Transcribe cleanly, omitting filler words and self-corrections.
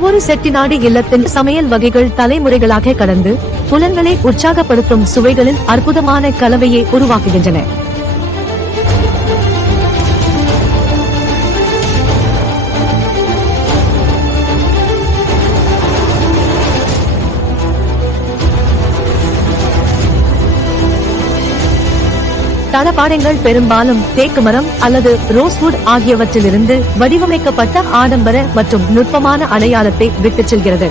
ஒவ்வொரு செட்டிநாடு இல்லத்தின் சமையல் வகைகள் தலைமுறைகளாக கடந்து புலன்களை உற்சாகப்படுத்தும் சுவைகளின் அற்புதமான கலவையை உருவாக்குகின்றன. தளபாடங்கள் பெரும்பாலும் தேக்கு மரம் அல்லது ரோஸ்வுட் ஆகியவற்றிலிருந்து வடிவமைக்கப்பட்ட ஆடம்பர மற்றும் நுட்பமான அடையாளத்தை விட்டுச் செல்கிறது.